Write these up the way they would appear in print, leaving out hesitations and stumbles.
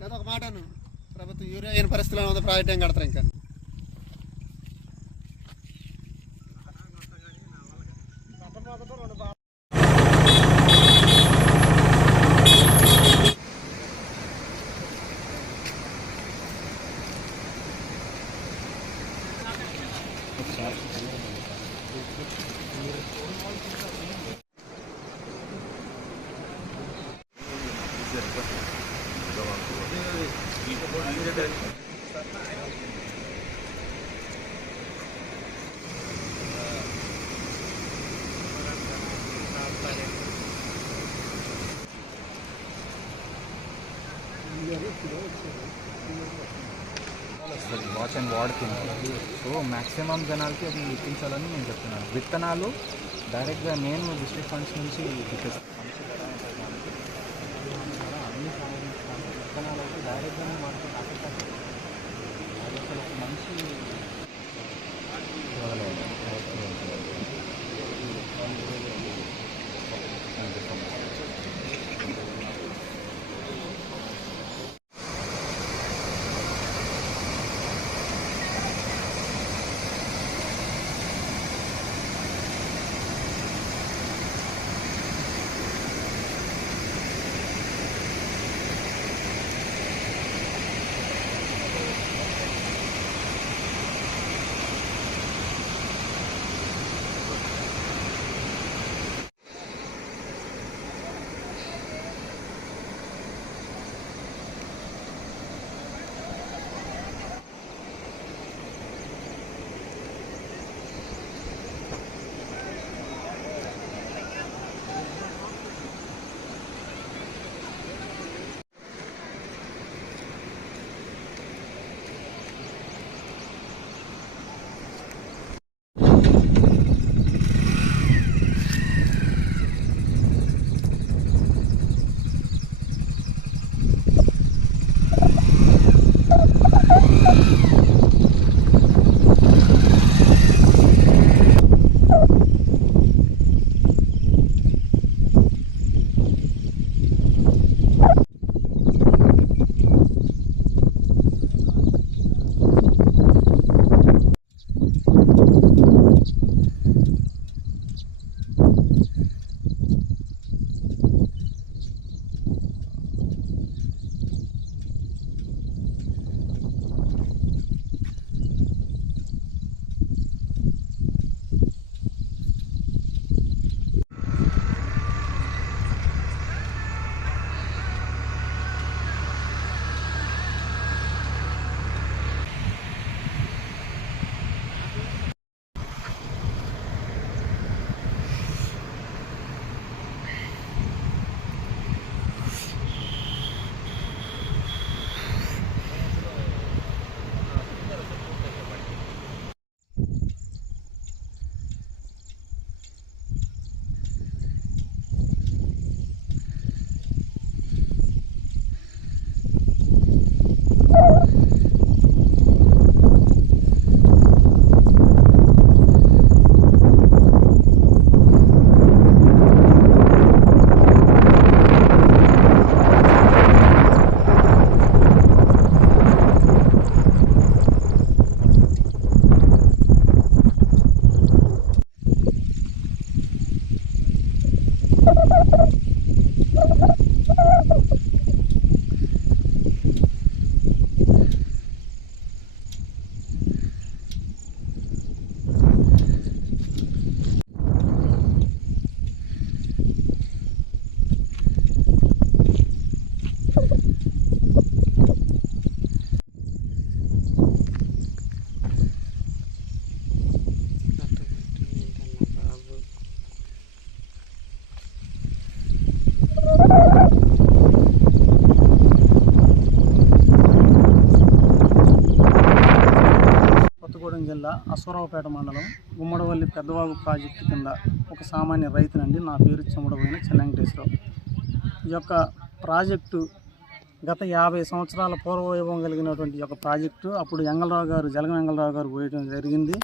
లేదా ఒక మాటను ప్రభుత్వం యూరియా అయిన పరిస్థితిలో ఉంది, ప్రాజెక్ట్ ఏం కడతారు ఇంకా? వాచ్ అండ్ వార్డ్ కింద. సో మ్యాక్సిమం జనాలకి అది ఇప్పించాలని నేను చెప్తున్నాను. విత్తనాలు డైరెక్ట్గా నేను డిస్ట్రిక్ట్ ఫండ్స్ నుంచి అన్ని సంబంధించిన విత్తనాలు అయితే డైరెక్ట్గా మార్కెట్ అక్కడ మంచి జిల్లా అశ్వరావుపేట మండలం గుమ్మడవల్లి పెద్దవాగు ప్రాజెక్టు కింద ఒక సామాన్య రైతునండి. నా పేరు చెముడబోయిన చెన్నంకటేశ్వరరావు. ఈ యొక్క ప్రాజెక్టు గత 50 సంవత్సరాల పూర్వవైభవం కలిగినటువంటి ఒక ప్రాజెక్టు. అప్పుడు జలగం వెంగళరావు గారు పోయడం జరిగింది.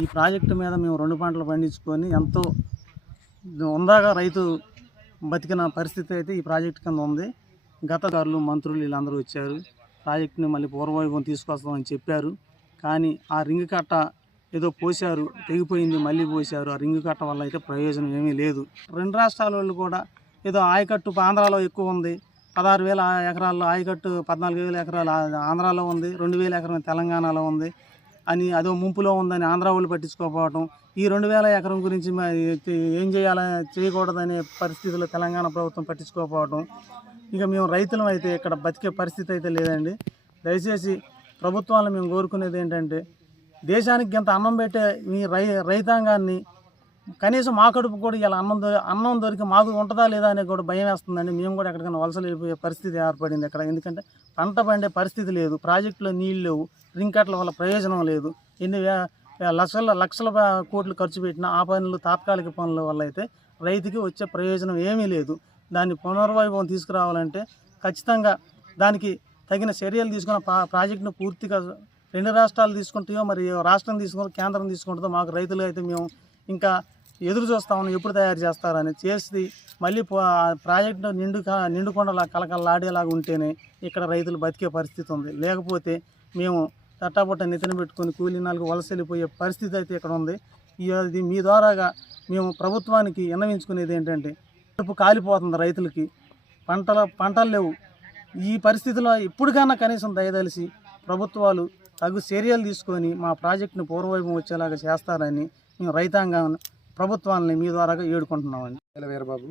ఈ ప్రాజెక్టు మీద మేము 2 పంటలు పండించుకొని ఎంతో ఉందాగా రైతు బతికిన పరిస్థితి అయితే ఈ ప్రాజెక్టు కింద ఉంది. గతదారులు మంత్రులు వీళ్ళందరూ వచ్చారు, ప్రాజెక్టుని మళ్ళీ పూర్వవైభవం తీసుకొస్తామని చెప్పారు. కానీ ఆ రింగ్ కట్ట ఏదో పోశారు, తెగిపోయింది, మళ్ళీ పోశారు. ఆ రింగ్ కట్ట వల్ల అయితే ప్రయోజనం ఏమీ లేదు. రెండు రాష్ట్రాల వాళ్ళు కూడా ఏదో ఆయకట్టు ఆంధ్రాలో ఎక్కువ ఉంది, 16,000 ఎకరాల్లో ఆయకట్టు 14,000 ఎకరాలు ఆంధ్రాలో ఉంది, 2,000 ఎకరం తెలంగాణలో ఉంది అని, అదో ముంపులో ఉందని ఆంధ్ర వాళ్ళు పట్టించుకోకపోవడం, ఈ 2,000 ఎకరం గురించి ఏం చేయకూడదనే పరిస్థితుల్లో తెలంగాణ ప్రభుత్వం పట్టించుకోకపోవడం. ఇక మేము రైతులం అయితే ఇక్కడ బతికే పరిస్థితి అయితే లేదండి. దయచేసి ప్రభుత్వాలను మేము కోరుకునేది ఏంటంటే, దేశానికి ఇంత అన్నం పెట్టే ఈ రైతాంగాన్ని కనీసం మా కడుపు కూడా ఇలా అన్నం దొరికి మాకు ఉంటుందా లేదా అనే కూడా భయం వేస్తుందండి. మేము కూడా ఎక్కడికైనా వలసలు వెళ్ళిపోయే పరిస్థితి ఏర్పడింది ఇక్కడ. ఎందుకంటే పంట పండే పరిస్థితి లేదు, ప్రాజెక్టులో నీళ్ళు లేవు, రింగ్ కట్ల వల్ల ప్రయోజనం లేదు. ఎన్ని లక్షల కోట్లు ఖర్చు పెట్టినా ఆ పనులు తాత్కాలిక పనుల వల్ల అయితే రైతుకి వచ్చే ప్రయోజనం ఏమీ లేదు. దాన్ని పునర్వైభవం తీసుకురావాలంటే ఖచ్చితంగా దానికి తగిన చర్యలు తీసుకున్న ప్రాజెక్టును పూర్తిగా రెండు రాష్ట్రాలు తీసుకుంటాయో మరి రాష్ట్రం తీసుకుంటూ కేంద్రం తీసుకుంటుందో మాకు రైతులు అయితే మేము ఇంకా ఎదురు చూస్తామని ఎప్పుడు తయారు చేస్తారని చేసి మళ్ళీ ప్రాజెక్టు నిండుకొండలా కలకలలాడేలాగా ఉంటేనే ఇక్కడ రైతులు బతికే పరిస్థితి ఉంది. లేకపోతే మేము తట్టాపట్ట నెత్తిన పెట్టుకొని కూలీ నాలుగు వలస వెళ్ళిపోయే పరిస్థితి అయితే ఇక్కడ ఉంది. ఇది మీ ద్వారాగా మేము ప్రభుత్వానికి విన్నవించుకునేది ఏంటంటే, కడుపు కాలిపోతుంది రైతులకి, పంటలు లేవు. ఈ పరిస్థితిలో ఇప్పటికైనా కనీసం దయదలిసి ప్రభుత్వాలు తగు చర్యలు తీసుకొని మా ప్రాజెక్టుని పూర్వవైభవం వచ్చేలాగా చేస్తారని మేము రైతాంగం ప్రభుత్వాన్ని మీ ద్వారాగా ఏడుకుంటున్నామండి. వీరబాబు,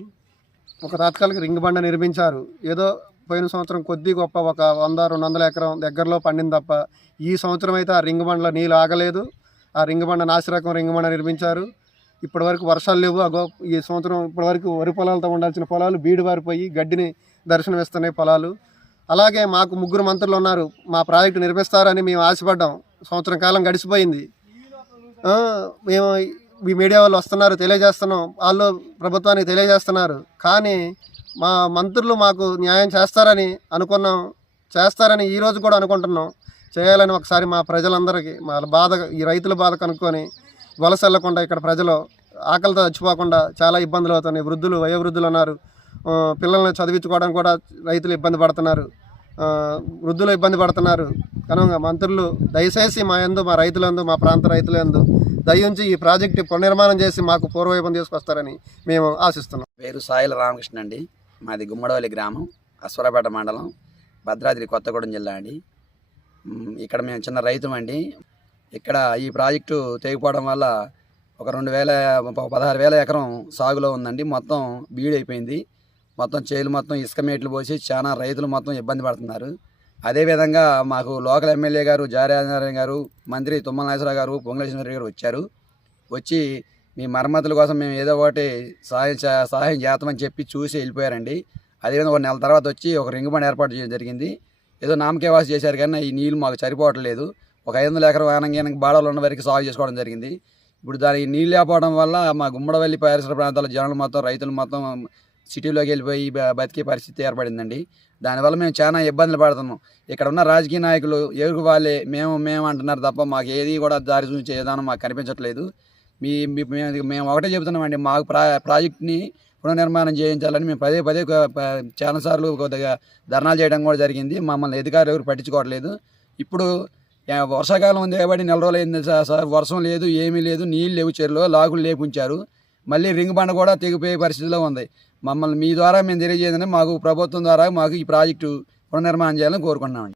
ఒక తాత్కాలిక రింగ్ బండ నిర్మించారు. ఏదో పోయిన సంవత్సరం కొద్ది గొప్ప ఒక 100-200 ఎకరం దగ్గరలో పండింది తప్ప ఈ సంవత్సరం అయితే ఆ రింగ్ బండలో నీళ్ళు ఆగలేదు. ఆ రింగ్ బండ నాసిరకం రింగ్ బండ నిర్మించారు. ఇప్పటివరకు వర్షాలు లేవు. ఈ సంవత్సరం ఇప్పటివరకు వరి పొలాలతో ఉండాల్సిన పొలాలు బీడు వారిపోయి గడ్డిని దర్శనమిస్తున్నాయి పొలాలు. అలాగే మాకు 3 మంత్రులు ఉన్నారు, మా ప్రాజెక్టు నిర్మిస్తారని మేము ఆశపడ్డాం. సంవత్సరం కాలం గడిచిపోయింది. మేము ఈ మీడియా వాళ్ళు వస్తున్నారు, తెలియజేస్తున్నాం, వాళ్ళు ప్రభుత్వానికి తెలియజేస్తున్నారు. కానీ మా మంత్రులు మాకు న్యాయం చేస్తారని అనుకున్నాం, చేస్తారని ఈరోజు కూడా అనుకుంటున్నాం. చేయాలని ఒకసారి మా ప్రజలందరికీ మా బాధ, ఈ రైతుల బాధ కనుక్కొని వలస వెళ్లకుండా ఇక్కడ ప్రజలు ఆకలితో చచ్చిపోకుండా చాలా ఇబ్బందులు అవుతున్నాయి. వృద్ధులు, వయోవృద్ధులు ఉన్నారు, పిల్లల్ని చదివించుకోవడానికి కూడా రైతులు ఇబ్బంది పడుతున్నారు, వృద్ధులు ఇబ్బంది పడుతున్నారు. కనుక మంత్రులు దయచేసి మా రైతులందు, మా ప్రాంత రైతులందు దయించి ఈ ప్రాజెక్టు పునర్నిర్మాణం చేసి మాకు పూర్వవైభవం తీసుకొస్తారని మేము ఆశిస్తున్నాం. పేరు సాయిల రామకృష్ణ అండి. మాది గుమ్మడవల్లి గ్రామం, అశ్వరాపేట మండలం, భద్రాద్రి కొత్తగూడెం జిల్లా అండి. ఇక్కడ మేము చిన్న రైతుమండి. ఇక్కడ ఈ ప్రాజెక్టు తెగిపోవడం వల్ల ఒక 16,000 ఎకరం సాగులో ఉందండి. మొత్తం బీడైపోయింది. మొత్తం చేలు మొత్తం ఇసుక మేట్లు పోసి చాలా రైతులు మొత్తం ఇబ్బంది పడుతున్నారు. అదేవిధంగా మాకు లోకల్ ఎమ్మెల్యే గారు జారాజనారాయణ గారు, మంత్రి తుమ్మల నాగేశ్వరరావు గారు, పొంగులేశ్వర గారు వచ్చి మీ మరమ్మతుల కోసం మేము ఏదో ఒకటి సహాయం చేస్తామని చెప్పి చూసి వెళ్ళిపోయారండి. అదేవిధంగా 1 నెల తర్వాత వచ్చి ఒక రింగ్ బండ్ ఏర్పాటు చేయడం జరిగింది. ఏదో నామకేవాసి చేశారు కానీ ఈ నీళ్ళు మాకు సరిపోవట్లేదు. ఒక 500 ఎకరం ఆనంగానికి బాడలు ఉన్న వరకు సాగు చేసుకోవడం జరిగింది. ఇప్పుడు దానికి నీళ్ళు లేకపోవడం వల్ల మా గుమ్మడవల్లి పరిసర ప్రాంతాల జనాలు మొత్తం, రైతులు మొత్తం సిటీలోకి వెళ్ళిపోయి బతికే పరిస్థితి ఏర్పడిందండి. దానివల్ల మేము చాలా ఇబ్బందులు పడుతున్నాం. ఇక్కడ ఉన్న రాజకీయ నాయకులు ఎవరికి వాళ్ళే మేము అంటున్నారు తప్ప మాకు ఏది కూడా దారి చూపించే విధానం మాకు కనిపించట్లేదు. మేము ఒకటే చెబుతున్నామండి, మాకు ప్రాజెక్ట్ని పునర్నిర్మాణం చేయించాలని మేము పదే చాలాసార్లు కొద్దిగా ధర్నాలు చేయడం కూడా జరిగింది. మమ్మల్ని అధికారులు ఎవరు పట్టించుకోవట్లేదు. ఇప్పుడు వర్షాకాలం ఉంది కాబట్టి 4 రోజులు అయింది సార్, వర్షం లేదు, ఏమీ లేదు, నీళ్ళు లేవు, చెరువులో లాగులు లేపుంచారు. మళ్ళీ రింగ్ బండ కూడా తెగిపోయే పరిస్థితిలో ఉంది. మమ్మల్ని మీ ద్వారా మేము తెలియజేయాలని మాకు ప్రభుత్వం ద్వారా మాకు ఈ ప్రాజెక్టు పునర్నిర్మాణం చేయాలని కోరుకుంటున్నామండి.